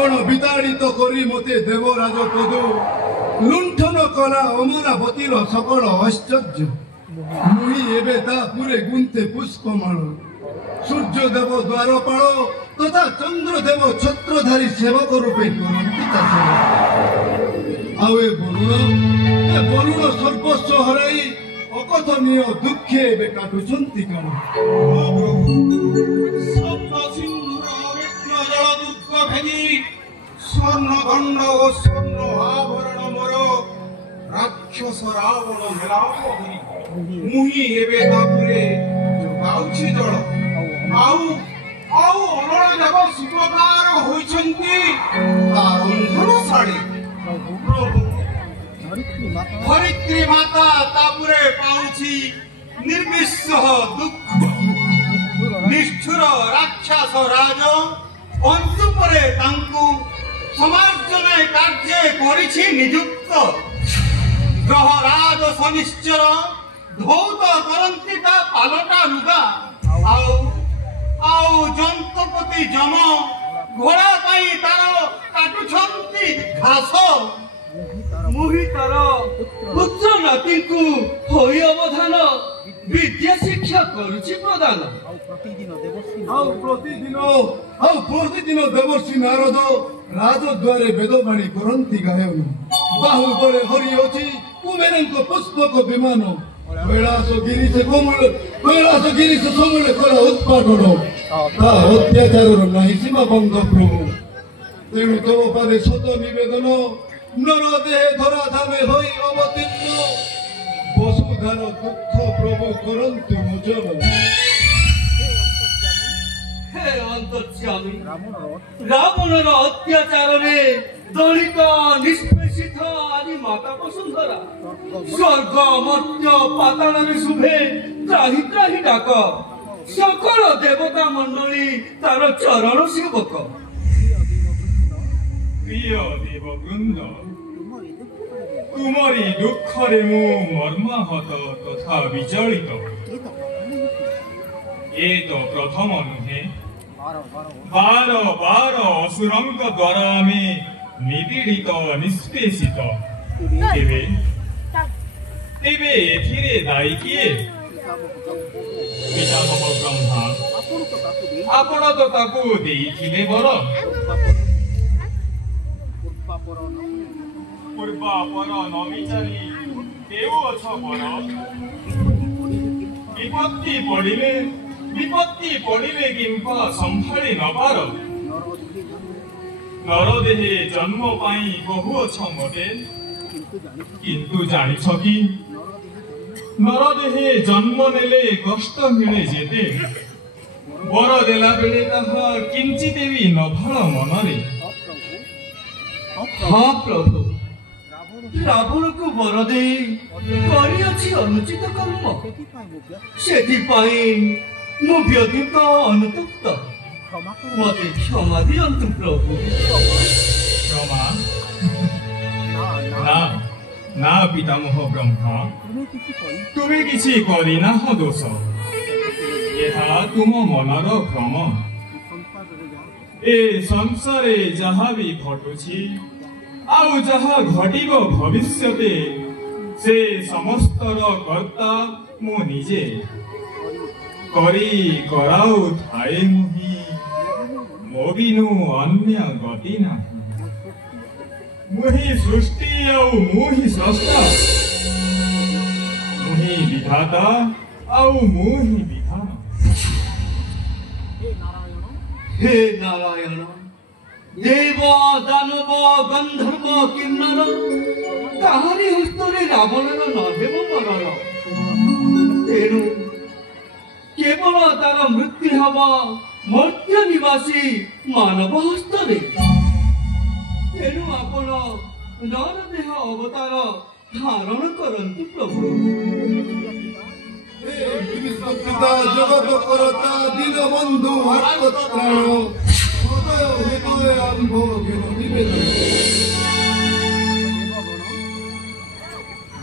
রাবণ বিতাড়িত করি মতে দেবরাজ পদ লুণ্ঠন কলা অমরাবতীর সকল ঐশ্বর্য মুহি এবে তা পুরে গুন্তে পুষ্পমাণ সূর্যদেব দ্বারপাল তথা চন্দ্রদেব ছত্রধারী সেবক রূপে করন্তি তা সেবা ଆଉ ଏ ବରୁଣ ସର୍ବସ୍ୱ ହରାଇ ଅକଥନୀୟ ଦୁଃଖେ ଏବେ କାଟୁଛନ୍ତି କଣ ସ୍ୱର୍ଣ୍ଣଦଣ୍ଡ ଓ ସ୍ୱର୍ଣ୍ଣ ଆଭରଣ ମୋର ରାକ୍ଷସ ରାବଣ ମୁହିଁ ଏବେ ତାପରେ ଯୋଗାଉଛି ଜଳ ଆଉ ଅନଳ ଦେବ ସୁପ୍ରକାର ହୋଇଛନ୍ତି ତା ରନ୍ଧନ ଶାଳୀ ଧରିତ୍ରୀ ମାତା ତାପରେ ପାଉଛି ନିର୍ବିଶ୍ୱହ ଦୁଃଖ ନିଷ୍ଠୁର ରାକ୍ଷସ ରାଜ ଅନ୍ତୁ ପରେ ତାଙ୍କୁ ସମାର୍ଜନା କାର୍ଯ୍ୟ କରିଛି ନିଯୁକ୍ତ ଗ୍ରହରାଜ ଶନିଶ୍ଚର ଧୌତ କରନ୍ତି ତା ପାଲଟା ଲୁଗା ଆଉ ଯନ୍ତ୍ରପତି ଯମ ଘୋଡ଼ା ପାଇଁ ତାର କାଟୁଛନ୍ତି ଘାସ ମୁହି ତାର ପୁତ୍ର ନାତିଙ୍କୁ ହୋଇ ଅବଧାନ ବିଦ୍ୟା ଶିକ୍ଷା କରୁଛି ପ୍ରଦାନ ପ୍ରତିଦିନ ଦେବର୍ଷି ନାରଦ ରାଜଦ୍ୱାରେ ବେଦବାଣୀ କରନ୍ତି ଗାୟନ ବାହୁବଳେ ହରି ଅଛି କୁବେରଙ୍କ ପୁଷ୍ପକ ବିମାନ କୈଳାସଗିରି ସେ ସମୂଳେ କଲା ଉତ୍ପାଟନ ତା ଅତ୍ୟାଚାରର ନାହିଁ ସୀମା ବନ୍ଧ ପ୍ରଭୁ ତେଣୁ ତମ ପାଦେ ସତ ନିବେଦନ ନର ଦେହେ ଧରାଧାମେ ହୋଇ ଅବତୀର୍ଣ୍ଣ ବସୁଧାର ଦୁଃଖ ପ୍ରଭୁ କରନ୍ତୁ ମୋଚନ ହେ ଅନ୍ତର୍ଯାମୀ ରାବଣର ଅତ୍ୟାଚାରରେ ଦଳିତ ନିଷ୍ପେଷିତ ଆଦି ମାତା ବସୁନ୍ଧରା ସ୍ୱର୍ଗ ମର୍ତ୍ତ୍ୟ ପାତାଳରେ ଶୁଭେ ତ୍ରାହି ତ୍ରାହି ଡାକ সকল দেবতা মণ্ডলী তার চরণ সেবক প্রিয় দেববৃন্দ তুমরি দুঃখরে মু মর্মাহত তথা বিচলিত এ তো প্রথম নুহে বার বার অসুরঙ্ক দ্বারা আমি নিপীড়িত নিষ্পেষিত তেবে এথিরে দায়ী কিয়ে পিতামহ ব্রহ্মা ଆପଣ ତ ତାକୁ ଦେଇଥିଲେ ବର ପୂର୍ବାପର ନ ବିଚାରି ଦେଉଅଛ ବର ବିପତ୍ତି ପଡ଼ିଲେ କିମ୍ବା ସମ୍ଭାଳି ନପାର ନରଦେହେ ଜନ୍ମ ପାଇଁ କହୁଅଛ ମୋଟେ କିନ୍ତୁ ଜାଣିଛ କି ନରଦେହେ ଜନ୍ମ ନେଲେ କଷ୍ଟ ମିଳେ ଯେତେ ବର ଦେଲା ବେଳେ ତାହା କିଞ୍ଚିତ ବି ନଫଳ ମନରେ ହଁ ପ୍ରଭୁ ରାବଣକୁ ବର ଦେଇ କରିଅଛି ଅନୁଚିତ କର୍ମ ସେଥିପାଇଁ ମୁଁ ବ୍ୟତୀତ ଅନୁତପ୍ତ ମତେ କ୍ଷମା ଦିଅନ୍ତୁ ପ୍ରଭୁ କ୍ଷମା ନା ପିତାମହ ବ୍ରହ୍ମା ତୁମେ କିଛି କରିନାହ ଦୋଷ ଏହା ତୁମ ମନର ଭ୍ରମ ଏ ସଂସାରେ ଯାହା ବି ଘଟୁଛି ଆଉ ଯାହା ଘଟିବ ଭବିଷ୍ୟତେ ସେ ସମସ୍ତର କର୍ତ୍ତା ମୁଁ ନିଜେ କରି କରାଉଥାଏ ମୁହିଁ ମୋ ବିନୁ ଅନ୍ୟ ଗତି ନାହିଁ ମୁହିଁ ସୃଷ୍ଟି ଆଉ ମୁହିଁ ସ୍ରଷ୍ଟା ମୁହିଁ ବିଧାତା ଆଉ ମୁହିଁ ବିଧାନ হে নারায়ণ দেব দানব গন্ধর্ব কিন্নর কাহারি হস্তরে রাবণের নহেব মরণ তেণু কেবল তার মৃত্যু হব মর্ত্য নিবাসী মানব হস্তরে তেণু আপন নরদেহ অবতার ধারণ করন্তু প্রভু পিতা জগত করতা দীনবন্ধু আত্মত্রাণ হৃদয় হৃদয় আরম্ভ গেল নিবেদন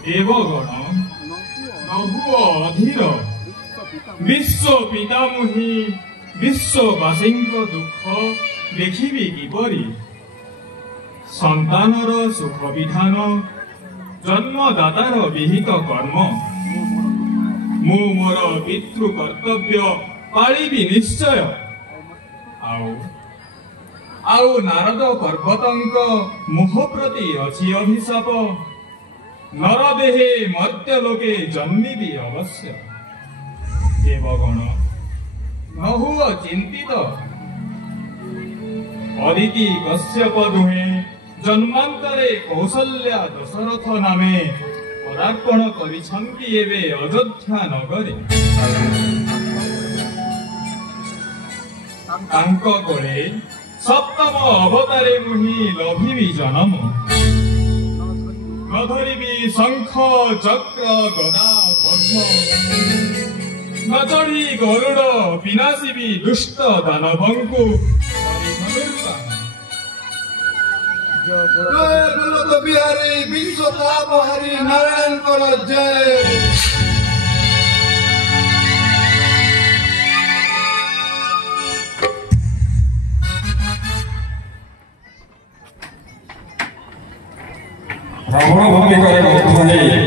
দেবগণ নভু অধীর বিশ্ব পিতামহী বিশ্ববাসীଙ୍କ ଦୁଃଖ ଦେଖିବି କିପରି ସନ୍ତାନର ସୁଖ ବିଧାନ ଜନ୍ମଦାତାର ବିହିତ କର୍ମ ମୁଁ ମୋର ପିତୃ କର୍ତ୍ତବ୍ୟ ପାଳିବି ନିଶ୍ଚୟ। ଆଉ ନାରଦ ପର୍ବତଙ୍କ ମୁହ ପ୍ରତି ଅଛି ଅଭିଶାପ ନରଦେହେ ମର୍ତ୍ତ୍ୟ ଲୋକେ ଜନ୍ମିବି ଅବଶ୍ୟ। ଦେବଗଣ ନ ହୁଅ ଚିନ୍ତିତ ଅଦିତି କଶ୍ୟପ ଦୁହେଁ ଜନ୍ମାନ୍ତରେ କୌଶଲ୍ୟା ଦଶରଥ ନାମେ ପଦାର୍ପଣ କରିଛନ୍ତି ଏବେ ଅଯୋଧ୍ୟା ନଗରେ। ତାଙ୍କ କୋଳେ ସପ୍ତମ ଅବତାରେ ମୁହିଁ ଲଭିବି ଜନମ। ନ ଧରିବି ଶଙ୍ଖ ଚକ୍ର ଗଦା ପଦ୍ମ ନ ଚଢ଼ି ଗରୁଡ଼ ବିନାଶିବି ଦୁଷ୍ଟ ଦାନବଙ୍କୁ। ବିହାରୀ ବିଶ୍ୱତାପହାରୀ ନାରାୟଣଙ୍କର ଜୟ। ରାବଣ ଭୂମିକାରେ ଅର୍ଥ ନେଇ